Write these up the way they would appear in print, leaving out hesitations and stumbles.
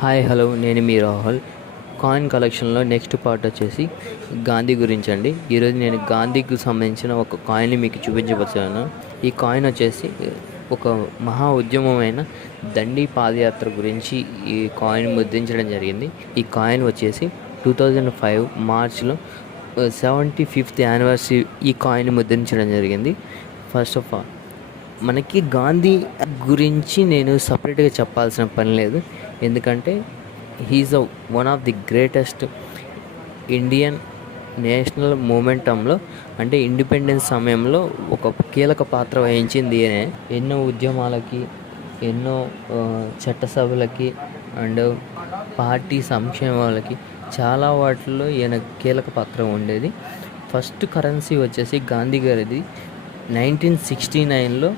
Hi hello నేను మీ Rahul. Coin కలెక్షన్లో next part వచ్చేసి గాంధీ గురించి అండి. ఈరోజు నేను గాంధీకి సంబంధించిన ఒక కాయిన్ని మీకు చూపించవచ్చాను. ఈ కాయిన్ వచ్చేసి ఒక మహా ఉద్యమమైన దండి పాదయాత్ర గురించి ఈ కాయిన్ ముద్రించడం జరిగింది. ఈ కాయిన్ వచ్చేసి 2005 మార్చ్లో 75th యానివర్సరీ ఈ కాయిన్ ముద్రించడం జరిగింది. ఫస్ట్ ఆఫ్ ఆల్ మనకి గాంధీ గురించి నేను సపరేట్గా చెప్పాల్సిన పని లేదు, ఎందుకంటే he is one of the greatest Indian national మూమెంటంలో, అంటే ఇండిపెండెన్స్ సమయంలో ఒక కీలక పాత్ర వహించింది ఈయనే. ఎన్నో ఉద్యమాలకి, ఎన్నో చట్టసభలకి అండ్ పార్టీ సంక్షేమాలకి చాలా వాటిల్లో ఈయన కీలక పాత్ర ఉండేది. ఫస్ట్ కరెన్సీ వచ్చేసి గాంధీ గారిది 1969లో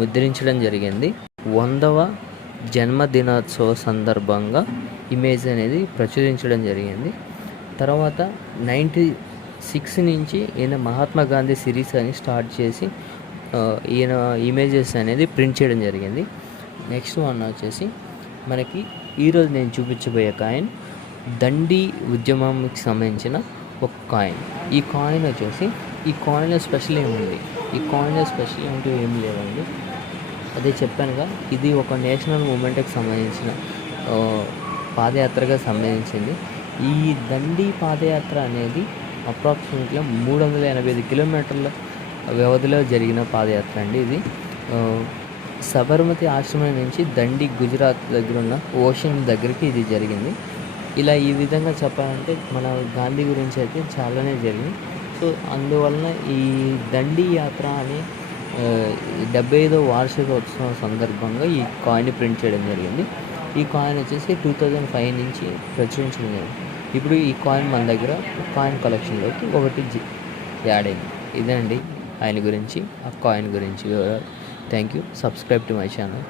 ముద్రించడం జరిగింది. 100వ జన్మదినోత్సవ సందర్భంగా ఇమేజ్ అనేది ప్రచురించడం జరిగింది. తర్వాత 96 నుంచి ఈయన మహాత్మా గాంధీ సిరీస్ అని స్టార్ట్ చేసి ఈయన ఇమేజెస్ అనేది ప్రింట్ చేయడం జరిగింది. నెక్స్ట్ వన్ వచ్చేసి మనకి ఈరోజు నేను చూపించబోయే కాయిన్ దండి ఉద్యమంకి సంబంధించిన ఒక కాయిన్. ఈ కాయిన్ వచ్చేసి ఈ కాయిన్లో స్పెషల్ ఏముంది, ఈ కాయిన్లో స్పెషల్ అంటూ ఏం లేదండి. అదే చెప్పానుగా, ఇది ఒక నేషనల్ మూమెంట్కి సంబంధించిన పాదయాత్రగా సంబంధించింది. ఈ దండి పాదయాత్ర అనేది అప్రాక్సిమేట్గా 385 కిలోమీటర్ల వ్యవధిలో జరిగిన పాదయాత్ర అండి. ఇది సబర్మతి ఆశ్రమం నుంచి దండి, గుజరాత్ దగ్గర ఉన్న ఓషన్ దగ్గరికి ఇది జరిగింది. ఇలా ఈ విధంగా చెప్పాలంటే మన గాంధీ గురించి అయితే చాలానే జరిగింది. సో అందువలన ఈ దండి యాత్ర అని 75వ వార్షికోత్సవం సందర్భంగా ఈ కాయిన్ ప్రింట్ చేయడం జరిగింది. ఈ కాయిన్ వచ్చేసి 2005 నుంచి ప్రచురించడం జరిగింది. ఇప్పుడు ఈ కాయిన్ మన దగ్గర కాయిన్ కలెక్షన్లోకి ఒకటి యాడ్ అయింది. ఇదే అండి ఆయన గురించి, ఆ కాయిన్ గురించి. Thank you. Subscribe to my channel.